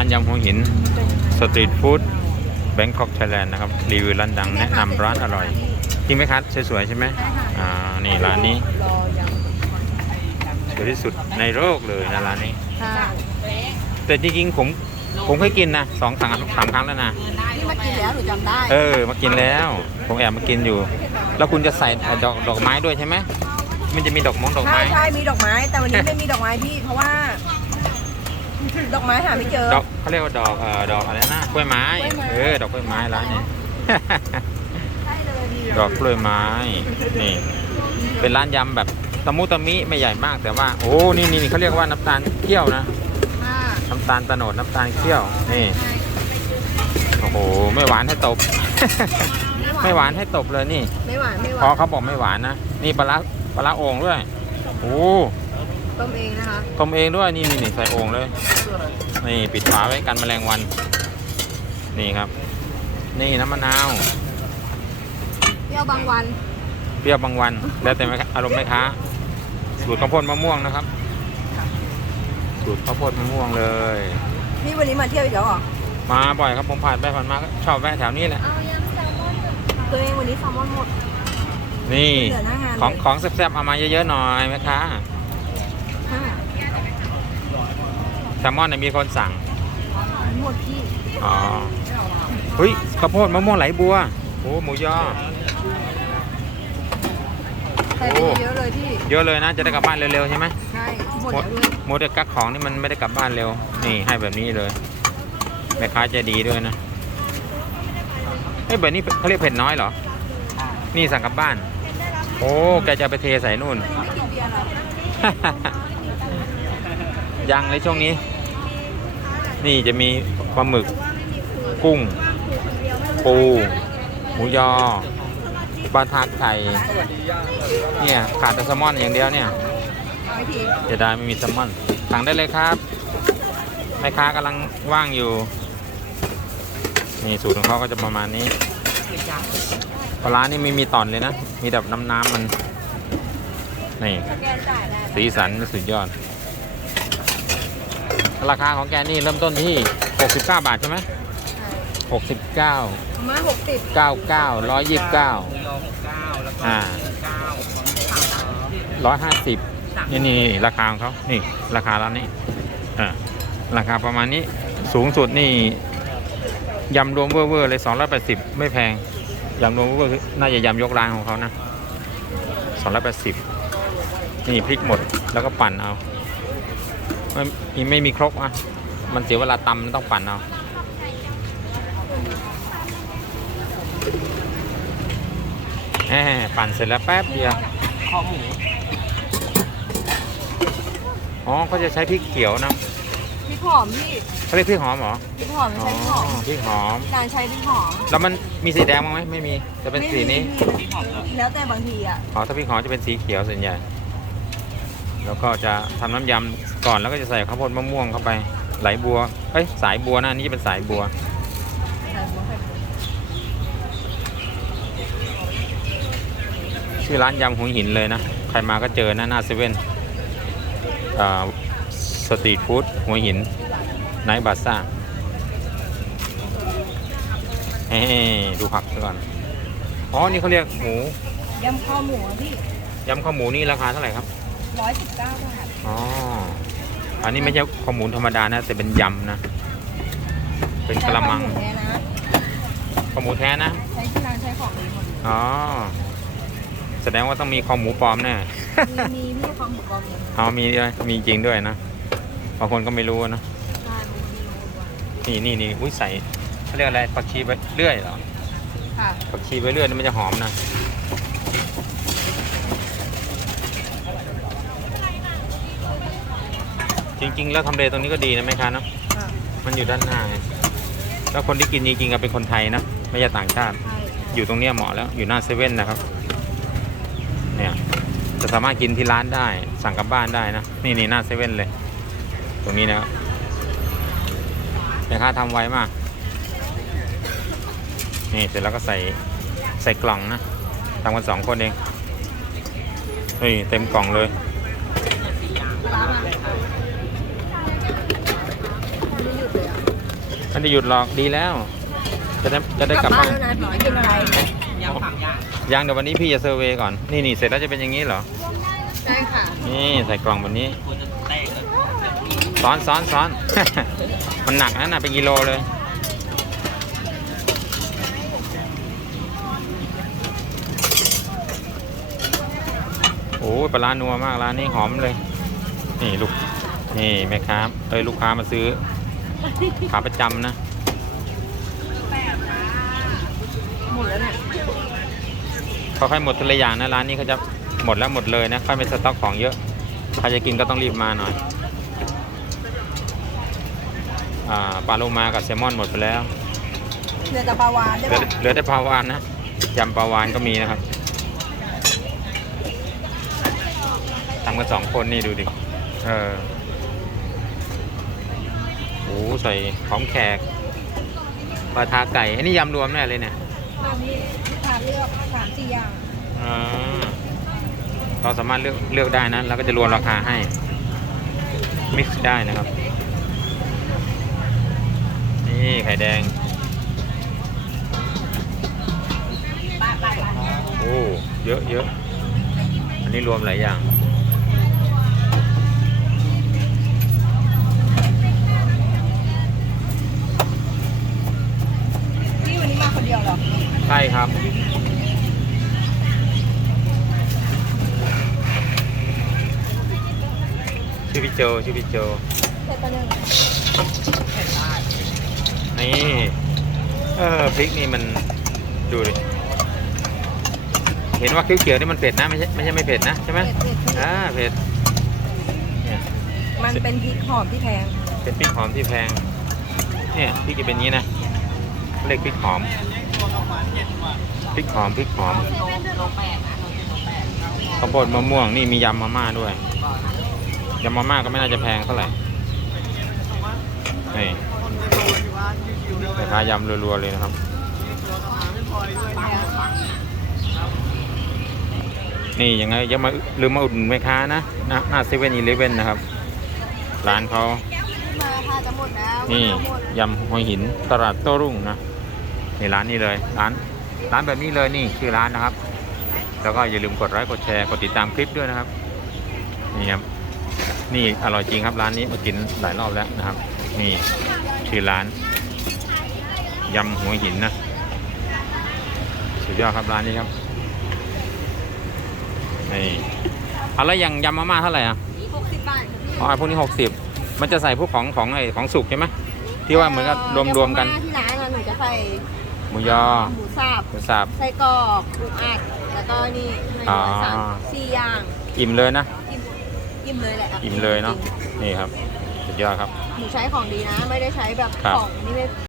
ร้านยำหัวหินสตรีทฟู้ดแบงคอกไทยแลนด์นะครับรีวิวร้านดังแนะนำร้านอร่อยจริงไหมครับสวยๆใช่ไหมอ่านี่ร้านนี้รอยังสวยที่สุดในโลกเลยนะร้านนี้ค่ะแต่จริงๆผมผมเคยกินนะสองครั้งสามครั้งแล้วนะนี่มากินแล้วหนูจำได้ เออ มากินแล้ว ผมแอบมากินอยู่ แล้วคุณจะใส่ดอกดอกไม้ด้วยใช่ไหมมันจะมีดอกมงดอกใช่ไม้ใช่มีดอกไม้แต่วันนี้ไม่มีดอกไม้พี่เพราะว่า ดอกไม้หาไม่เจอ ดอกเขาเรียกว่าดอกเอ่อดอกอะไรนะกล้วยไม้ กล้วยไม้ เออ ดอกกล้วยไม้ร้านนี้ ใช่เลยดีดอกกล้วยไม้ นี่ เป็นร้านยำแบบตะมุตะมิไม่ใหญ่มากแต่ว่า โอ้ นี่นี่นี่เขาเรียกว่าน้ำตาลเคี่ยวนะค่ะน้ำตาลตะโนดน้ำตาลเคี่ยว นี่โอ้โห ไม่หวานให้ตบ ไม่หวานให้ตบเลยนี่ ไม่หวานไม่หพอวานเขาบอกไม่หวานนะ นี่ปลาร้าปลาร้าโอ่งด้วย โอ้ ต้มเองนะคะต้มเองด้วยนี่นี่นี่ใส่โอ่งเลย นี่ปิดฝาไว้กันแมลงวัน นี่ครับ นี่น้ำมะนาวเปรี้ยวบางวันเปรี้ยวบางวัน แล้วแต่แม่ค้าอารมณ์แม่ค้า สูตรข้าวโพดมะม่วงนะครับ สูตรข้าวโพดมะม่วงเลย นี่วันนี้มาเที่ยวอีกแล้วเหรอมาบ่อยครับผมผ่านไปผ่านมาก็ชอบแวะแถวนี้แหละ เอายำแซลมอนตัวเองวันนี้แซลมอนหมดนี่เหลือหน้างานเลยของของแซ่บๆเอามาเยอะๆหน่อยแม่ค้า ค่ะ แซลมอนเนี่ยมีคนสั่งหมดพี่อ๋อเฮ้ยข้าวโพดมะม่วงไหลบัวโอ้หมูยอใส่ไปเยอะเลยพี่ เยอะเลยนะจะได้กลับบ้านเร็วๆใช่ไหมใช่หมดหมดแล้วด้วยโมเดลกักของนี่มันไม่ได้กลับบ้านเร็ว นี่ให้แบบนี้เลยแม่ค้าใจดีด้วยนะเฮ้ยแบบนี้เขาเรียกเผ็ดน้อยเหรอ นี่สั่งกลับบ้าน โอ้แกจะเอาไปเทใส่นู่นไม่กินเบียร์แล้วยังในช่วงนี้ นี่จะมีปลาหมึก กุ้ง ปู หมูยอปลาทากไข่เนี่ยขาดแต่แซลมอนอย่างเดียวเนี่ยเอาไปทีจะได้ไม่มีแซลมอนสั่งได้เลยครับแม่ค้ากำลังว่างอยู่นี่สูตรของเขาก็จะประมาณนี้ปลาร้านี่ไม่มีตอนเลยนะ มีแบบน้ำน้ำๆมัน นี่ สีสันสุดยอด ราคาของแกนี่เริ่มต้นที่ 69 บาทใช่ไหม69 ประมาณหกสิบ99 129อ่า150นี่นี่นี่ราคาของเขานี่ ราคาร้านนี้อ่าราคาประมาณนี้ สูงสุดนี่ยำรวมเวอร์เวอร์เลย 280 ไม่แพง ยำรวมเวอร์เวอร์คือน่าจะยำยกร้านของเขานะ 280 นี่พริกหมดแล้วก็ปั่นเอา ไม่มีไม่มีครกอะ มันเสียเวลาตำมันต้องปั่นเอาแหมปั่นเสร็จแล้วแป๊บเดียวข้อหมูอ๋อเขาจะใช้พริกเขียวนะพริกหอมพี่เขาเรียกพริกหอมเหรอพริกหอมไม่อ๋อใช่พริกหอมพริกหอม นานใช้พริกหอมแล้วมันมีสีแดงบ้างไหมไม่มีจะเป็นสีนี้ไม่มีแล้วแต่บางทีอะ อ๋อถ้าพริกหอมจะเป็นสีเขียวส่วนใหญ่ แล้วก็จะทำน้ำยำก่อนแล้วก็จะใส่ข้าวโพดมะม่วงเข้าไปไหลบัวเอ้ยสายบัวนะอันนี้จะเป็นสายบัวใส่หัวไข่บัวชื่อร้านยำหัวหินเลยนะ ใครมาก็เจอนะหน้าเซเว่นสตรีทฟู้ดหัวหินไนท์บาซ่าเฮ้ดูผักซะก่อน อ๋อ นี่เขาเรียกหมู ยำข้าวหมูอะพี่ ยำข้าวหมูนี่ราคาเท่าไหร่ครับ ร้อยสิบเก้าบาทอ๋อ อันนี้ไม่ใช่ข้าวหมูธรรมดานะ แต่เป็นยำนะ เป็นกระมังใช้ข้าวหมูแท้นะข้าวหมูแท้นะใช้ที่ร้านใช้ของดีหมดอ๋อ แสดงว่าต้องมีข้าวหมูปลอมแน่ มีมีพี่ข้าวหมูกรอบเนี่ยอ๋อมีด้วยมีจริงด้วยนะบางคนก็ไม่รู้นะ ใช่มีมีนี่นี่นี่อุ้ยใส่เขาเรียกอะไรผักชีใบเลื่อยเหรอ ค่ะผักชีใบเลื่อยนี่มันจะหอมนะ จริง ๆ แล้วทำเลตรงนี้ก็ดีนะแม่ค้าเนาะค่ะมันอยู่ด้านหน้าไงแล้วคนที่กินจริงๆก็เป็นคนไทยนะไม่ใช่ต่างชาติ ใช่อยู่ตรงเนี้ยเหมาะแล้วอยู่หน้าเซเว่นนะครับเนี่ยจะสามารถกินที่ร้านได้สั่งกลับบ้านได้นะนี่นี่หน้าเซเว่นเลย ตรงนี้นะครับแม่ค้าทำไวมากนี่เสร็จแล้วก็ใส่ใส่กล่องนะทำกันสองคนเองเฮ้ยเต็มกล่องเลย ร้านอะไม่หยุดเลยอะ ไม่ได้หยุดหรอกดีแล้ว จะได้จะได้กลับบ้าบ้านนแล้วนะพี่กินอะไรยังเดี๋ยววันนี้พี่จะเซอร์เวย์ก่อนนี่นี่เสร็จแล้วจะเป็นอย่างนี้เหรอใช่ค่ะนี่ใส่กล่องแบบนี้ซ้อนซ้อนซ้อน มันหนักนะหนักเป็นกิโลเลย โอ้ยปลาร้านัวมากร้านนี้หอมเลย นี่ลูก นี่แม่ค้าเอ้ยลูกค้ามาซื้อ ขาประจำนะ หมดแล้วเนี่ยค่อยๆหมดทีละอย่างนะร้านนี้เขาจะหมดแล้วหมดเลยนะค่อยไปสต็อกของเยอะใครจะกินก็ต้องรีบมาหน่อยอ่าปลาโลมากับแซลมอนหมดไปแล้วเหลือแต่ปลาวานใช่เหลือปะเหลือแต่ปลาวานนะยำปลาวานก็มีนะครับทำกันสองคนนี่ดูดิเออโอ้ใส่ของแขกปลาทาไก่อันนี้ยำรวมแน่เลยเนี่ยตอนนี้ลูกค้าเลือกสามสี่อย่างอ่าเราสามารถเลือกเลือกได้นะแล้วก็จะรวมราคาให้มิกซ์ได้นะครับ นี่ไข่แดงบ้าบ้าบ้าโอ้ เยอะเยอะ อันนี้รวมหลายอย่าง พี่วันนี้มาคนเดียวเหรอ ใช่ครับ ชื่อ พี่โจชื่อพี่โจเสร็จตัวหนึ่งนี่เออพริกนี่มันดูดิเห็นว่าเขียวๆนี่มันเผ็ดนะไม่ใช่ไม่ใช่ไม่เผ็ดนะใช่ไหมเผ็ดเผ็ดอ่าเผ็ดเนี่ยมันเป็นพริกหอมที่แพงเป็นพริกหอมที่แพงเนี่ยพริกจะเป็นอย่างนี้นะเขาเรียกพริกหอมพริกหอมพริกหอมข้าวโพดมะม่วงนี่มียำมาม่าด้วย ยำมาม่าก็ไม่น่าจะแพงเท่าไหร่ นี่ราคายำรัวๆเลยนะครับ นี่ยังไงยังมาลืมมาอุดหนุนแม่ค้านะหน้าหน้าเซเว่นอีเลฟเว่นนะครับ ร้านเขานี่ยำหอยหินตลาดโต้รุ่งนะนี่ร้านนี้เลยร้านร้านแบบนี้เลยนี่ชื่อร้านนะครับ แล้วก็อย่าลืมกดไลค์กดแชร์กดติดตามคลิปด้วยนะครับนี่ครับ นี่อร่อยจริงครับร้านนี้มากินหลายรอบแล้วนะครับ นี่ชื่อร้านยำหัวหินนะสุดยอดครับร้านนี้ครับนี่เอาแล้วอย่างยำมาม่าเท่าไหร่อะหกสิบบาทอ๋อไอ้พวกนี้หกสิบมันจะใส่พวกของของไอ้ของสุกใช่ไหมที่ว่าเหมือนกับรวมๆกันที่ร้านอะหนูจะใส่หมูยอหมูสับหมูสับไส้กรอกปูอัดแล้วก็นี่ให้อ๋อสามสี่อย่างอิ่มเลยนะอิ่ม อิ่มเลยแหละอิ่มเลยเนาะนี่ครับสุดยอดครับ หนูใช้ของดีนะ ไม่ได้ใช้แบบครับ ของนี่ไม่